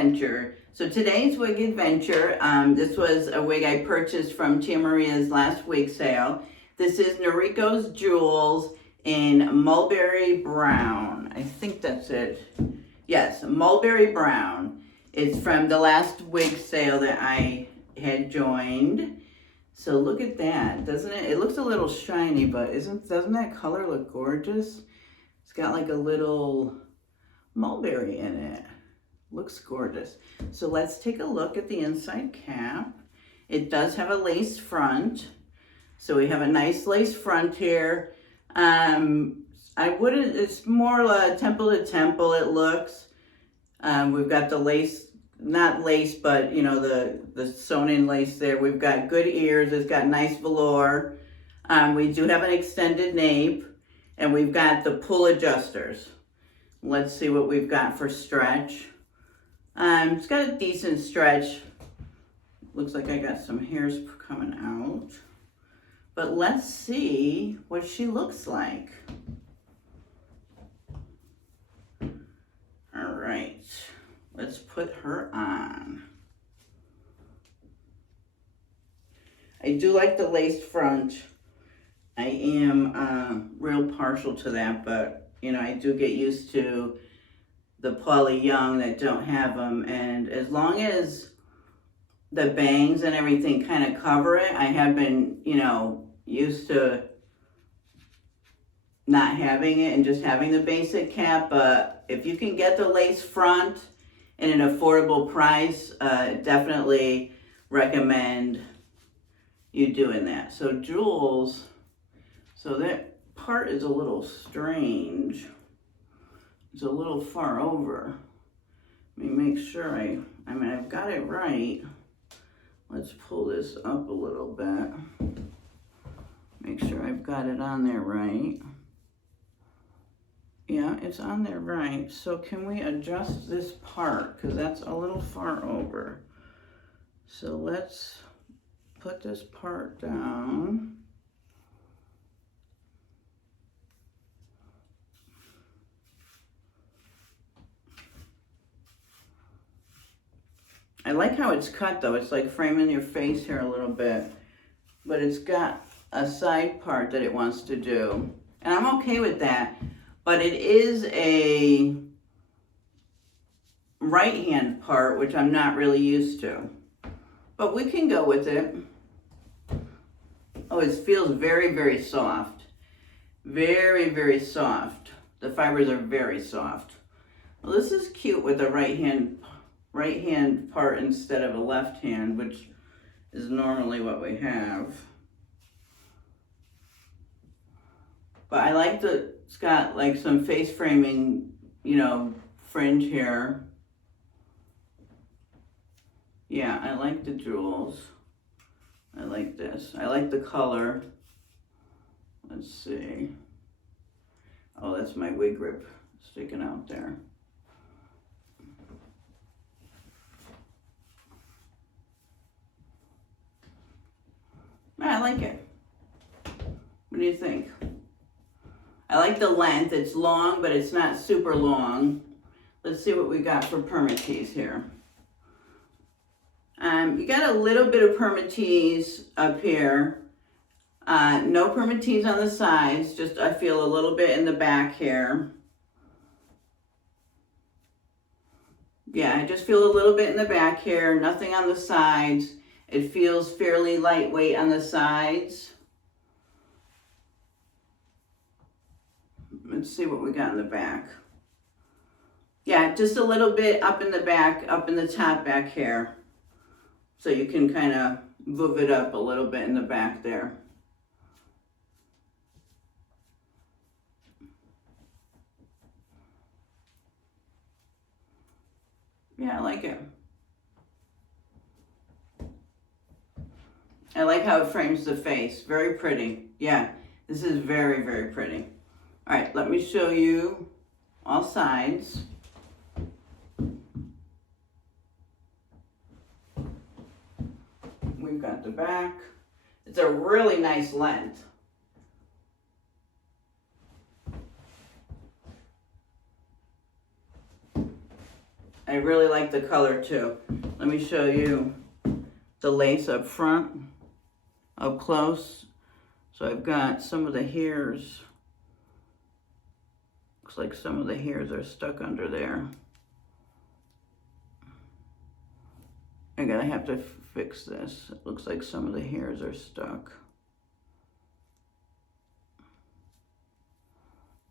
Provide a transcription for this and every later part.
adventure. So today's wig adventure, this was a wig I purchased from Tia Maria's last wig sale. This is Noriko Jules in Mulberry Brown. I think that's it. Yes, Mulberry Brown. It's from the last wig sale that I had joined. So look at that, doesn't it? It looks a little shiny, but doesn't that color look gorgeous? It's got like a little mulberry in it. Looks gorgeous. So let's take a look at the inside cap. It does have a lace front. So we have a nice lace front here. It's more temple to temple it looks. We've got the lace, not lace, but you know, the sewn in lace there. We've got good ears, it's got nice velour. We do have an extended nape, and we've got the pull adjusters. Let's see what we've got for stretch. It's got a decent stretch. Looks like I got some hairs coming out. But let's see what she looks like. All right, let's put her on. I do like the lace front. I am real partial to that, but you know, I do get used to the Paula Young that don't have them, and as long as the bangs and everything kind of cover it, I have been, you know, used to not having it and just having the basic cap. But if you can get the lace front in an affordable price, definitely recommend you doing that. So Jules, so that part is a little strange. It's a little far over. Let me make sure I've got it right. Let's pull this up a little bit. Make sure I've got it on there right. Yeah, it's on there right. So can we adjust this part? Because that's a little far over. So let's put this part down. I like how it's cut though. It's like framing your face here a little bit. But it's got a side part that it wants to do. And I'm okay with that. But it is a right hand part, which I'm not really used to. But we can go with it. Oh, it feels very, very soft. Very, very soft. The fibers are very soft. Well, this is cute with the right hand part instead of a left hand, which is normally what we have. But I like it's got like some face framing, you know, fringe here. Yeah, I like the jewels. I like this. I like the color. Let's see. Oh, that's my wig grip sticking out there. I like it. What do you think? I like the length. It's long, but it's not super long. Let's see what we got for permatease here. You got a little bit of permatease up here. No permatease on the sides. Just I feel a little bit in the back here. Yeah, I just feel a little bit in the back here. Nothing on the sides. It feels fairly lightweight on the sides. Let's see what we got in the back. Yeah, just a little bit up in the back, up in the top back here. So you can kind of move it up a little bit in the back there. Yeah, I like it. I like how it frames the face. Very pretty. Yeah, this is very, very pretty. All right, let me show you all sides. We've got the back. It's a really nice length. I really like the color too. Let me show you the lace up front, up close. So I've got some of the hairs. Looks like some of the hairs are stuck under there. I'm gonna have to fix this. It looks like some of the hairs are stuck.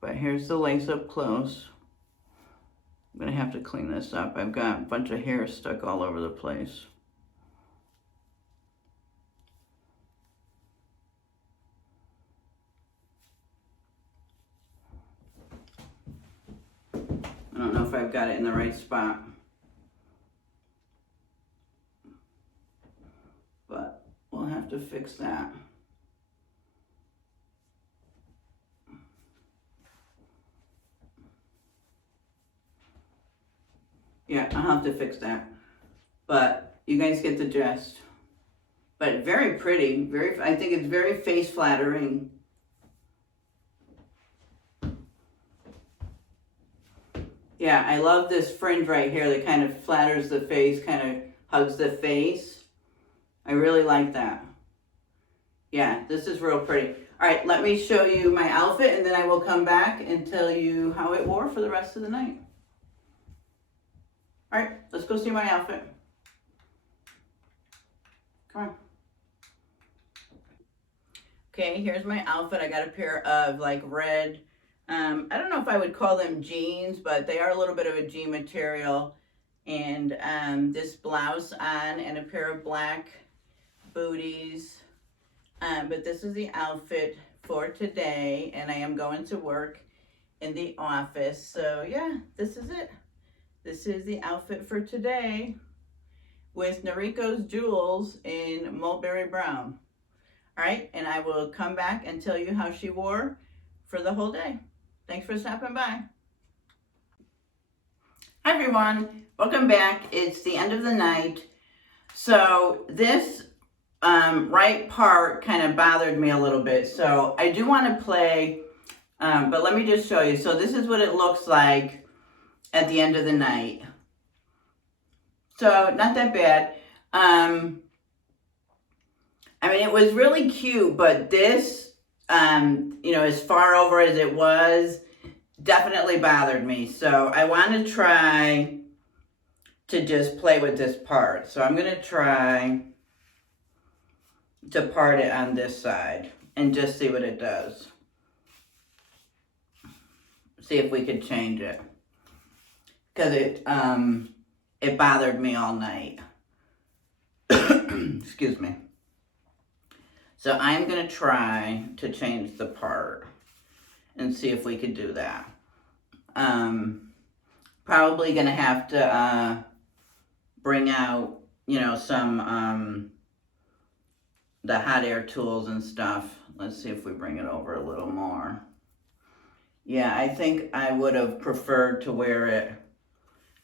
But here's the lace up close. I'm gonna have to clean this up. I've got a bunch of hair stuck all over the place. I don't know if I've got it in the right spot. But we'll have to fix that. Yeah, I'll have to fix that. But you guys get the gist. But very pretty. I think it's very face flattering. Yeah, I love this fringe right here that kind of flatters the face, kind of hugs the face. I really like that. Yeah, this is real pretty. All right, let me show you my outfit and then I will come back and tell you how it wore for the rest of the night. All right, let's go see my outfit. Come on. Okay, here's my outfit. I got a pair of like red, I don't know if I would call them jeans, but they are a little bit of a jean material. And this blouse on and a pair of black booties. But this is the outfit for today, and I am going to work in the office. So yeah, this is it. This is the outfit for today with Noriko Jules in Mulberry Brown. All right, and I will come back and tell you how she wore for the whole day. Thanks for stopping by. Hi everyone, welcome back. It's the end of the night. So this right part kind of bothered me a little bit. So I do want to play, but let me just show you. So this is what it looks like at the end of the night. So not that bad. I mean, it was really cute, but this, you know, as far over as it was, definitely bothered me. So I want to try to just play with this part. So I'm going to try to part it on this side and just see what it does. See if we could change it. Because it bothered me all night. Excuse me. So I'm going to try to change the part and see if we could do that. Probably going to have to bring out, you know, some the hot air tools and stuff. Let's see if we bring it over a little more. Yeah, I think I would have preferred to wear it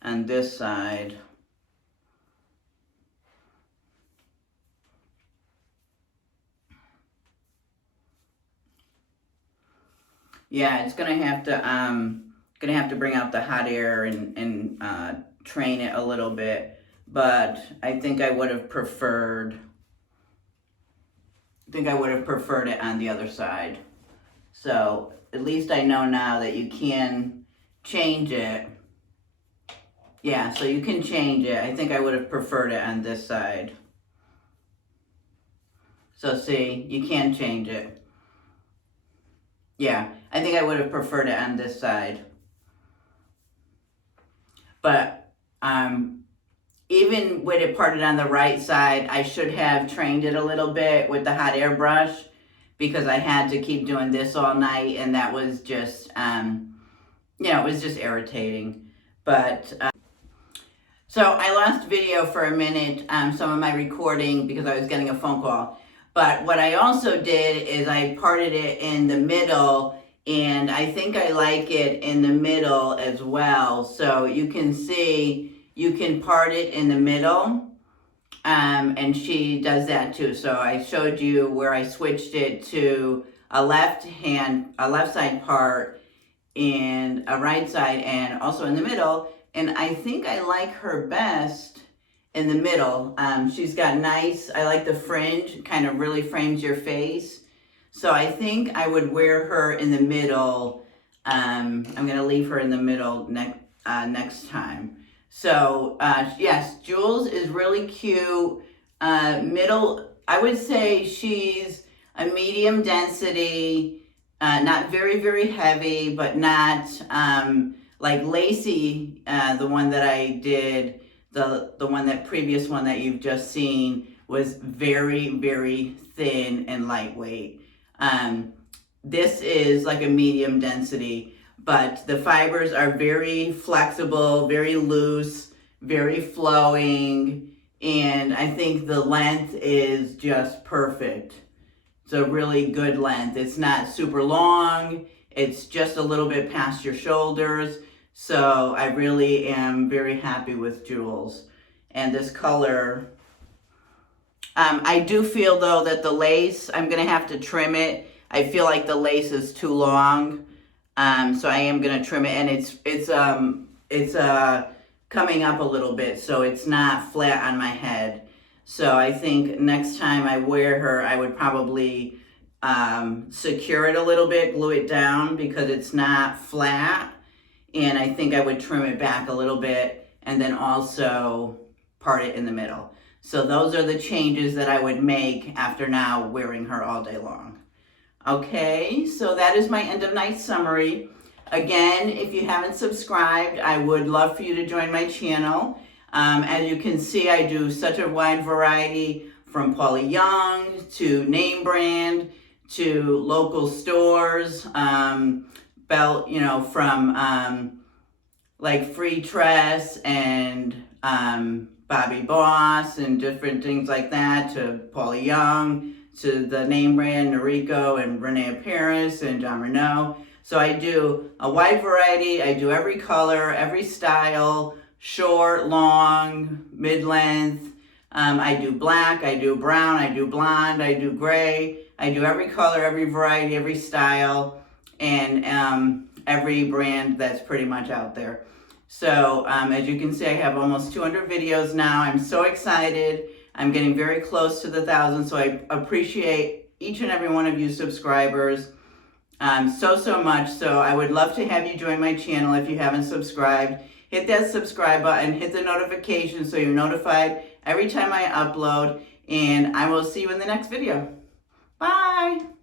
on this side. Yeah, it's gonna have to bring out the hot air and train it a little bit, but I think I would have preferred it on the other side. So at least I know now that you can change it. Yeah, so you can change it. I think I would have preferred it on this side. So see, you can change it. Yeah, I think I would have preferred it on this side. But even with it parted on the right side, I should have trained it a little bit with the hot air brush because I had to keep doing this all night, and that was just, you know, it was just irritating. But so I lost video for a minute, some of my recording because I was getting a phone call. But what I also did is I parted it in the middle, and I think I like it in the middle as well. So you can see, you can part it in the middle, and she does that too. So I showed you where I switched it to a left side part and a right side, and also in the middle. And I think I like her best in the middle. She's got nice, I like the fringe, kind of really frames your face. So I think I would wear her in the middle. I'm gonna leave her in the middle next time. So yes, Jules is really cute. Middle, I would say she's a medium density, not very, very heavy, but not like Lacey, the one that I did, the previous one that you've just seen was very, very thin and lightweight. This is like a medium density, but the fibers are very flexible, very loose, very flowing, and I think the length is just perfect. It's a really good length. It's not super long. It's just a little bit past your shoulders. So I really am very happy with Jules. And this color, I do feel though that the lace, I'm gonna have to trim it. I feel like the lace is too long. So I am gonna trim it, and it's coming up a little bit, so it's not flat on my head. So I think next time I wear her, I would probably secure it a little bit, glue it down because it's not flat. And I think I would trim it back a little bit and then also part it in the middle. So those are the changes that I would make after now wearing her all day long. Okay, so that is my end of night summary. Again, if you haven't subscribed, I would love for you to join my channel. As you can see, I do such a wide variety from Paula Young to name brand to local stores, from like Free Tress and Bobbi Boss and different things like that, to Paula Young, to the name brand Noriko and Renau Paris and Jon Renau. So I do a wide variety. I do every color, every style, short, long, mid-length. I do black, I do brown, I do blonde, I do gray. I do every color, every variety, every style, and every brand that's pretty much out there. So as you can see, I have almost 200 videos now. I'm so excited. I'm getting very close to the 1,000, so I appreciate each and every one of you subscribers so much. So I would love to have you join my channel if you haven't subscribed. Hit that subscribe button, hit the notification so you're notified every time I upload, and I will see you in the next video. Bye!